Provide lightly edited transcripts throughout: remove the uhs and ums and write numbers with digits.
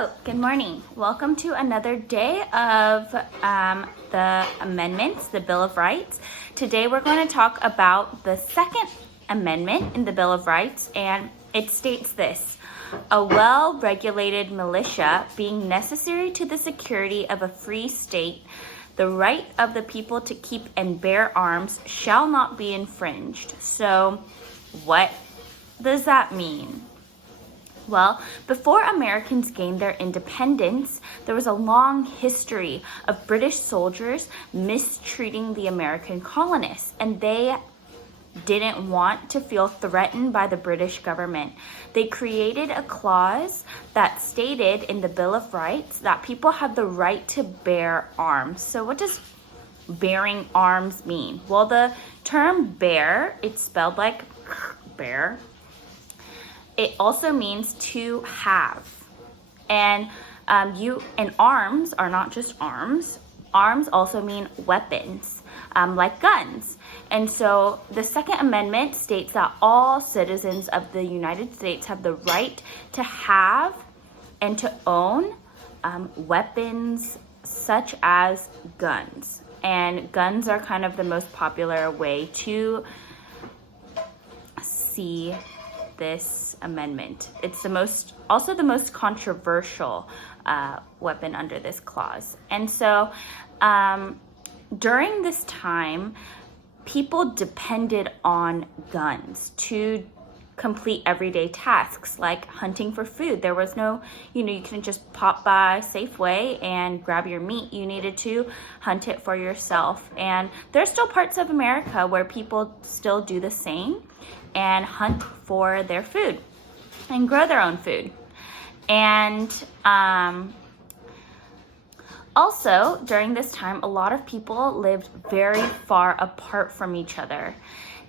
Hello, good morning. Welcome to another day of the amendments, the Bill of Rights. Today we're going to talk about the Second Amendment in the Bill of Rights, and it states this: a well-regulated militia being necessary to the security of a free state, the right of the people to keep and bear arms shall not be infringed. So what does that mean? Well, before Americans gained their independence, there was a long history of British soldiers mistreating the American colonists, and they didn't want to feel threatened by the British government. They created a clause that stated in the Bill of Rights that people have the right to bear arms. So what does bearing arms mean? Well, the term bear, it's spelled like bear. It also means to have. And arms are not just arms. Arms also mean weapons, like guns. And so the Second Amendment states that all citizens of the United States have the right to have and to own weapons such as guns. And guns are kind of the most popular way to see this amendment. It's also the most controversial weapon under this clause. And so during this time, people depended on guns to complete everyday tasks like hunting for food. There was no, you couldn't just pop by Safeway and grab your meat. You needed to hunt it for yourself. And there's still parts of America where people still do the same and hunt for their food and grow their own food. And also during this time, a lot of people lived very far apart from each other,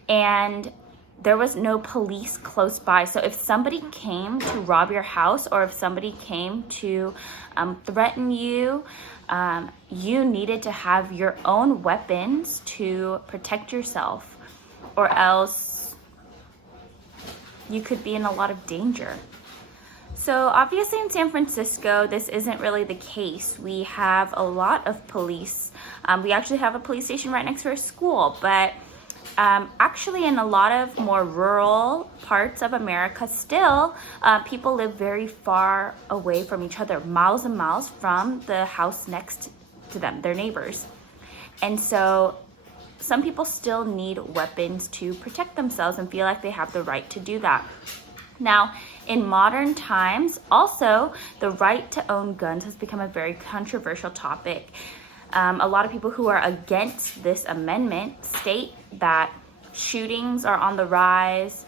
and there was no police close by. So if somebody came to rob your house, or if somebody came to threaten you, you needed to have your own weapons to protect yourself, or else you could be in a lot of danger. So obviously in San Francisco, this isn't really the case. We have a lot of police. We actually have a police station right next to our school, but actually in a lot of more rural parts of America still, people live very far away from each other, miles and miles from the house next to them, their neighbors. And so some people still need weapons to protect themselves and feel like they have the right to do that. Now, in modern times, also, the right to own guns has become a very controversial topic. A lot of people who are against this amendment state that shootings are on the rise.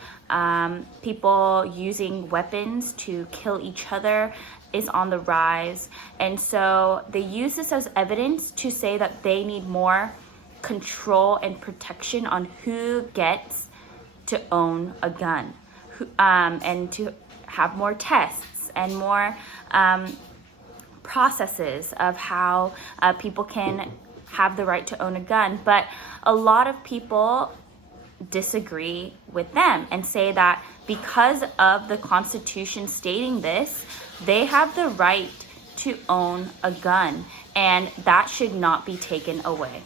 People using weapons to kill each other is on the rise. And so they use this as evidence to say that they need more control and protection on who gets to own a gun, and to have more tests and more processes of how people can have the right to own a gun. But a lot of people disagree with them and say that because of the Constitution stating this, they have the right to own a gun, and that should not be taken away.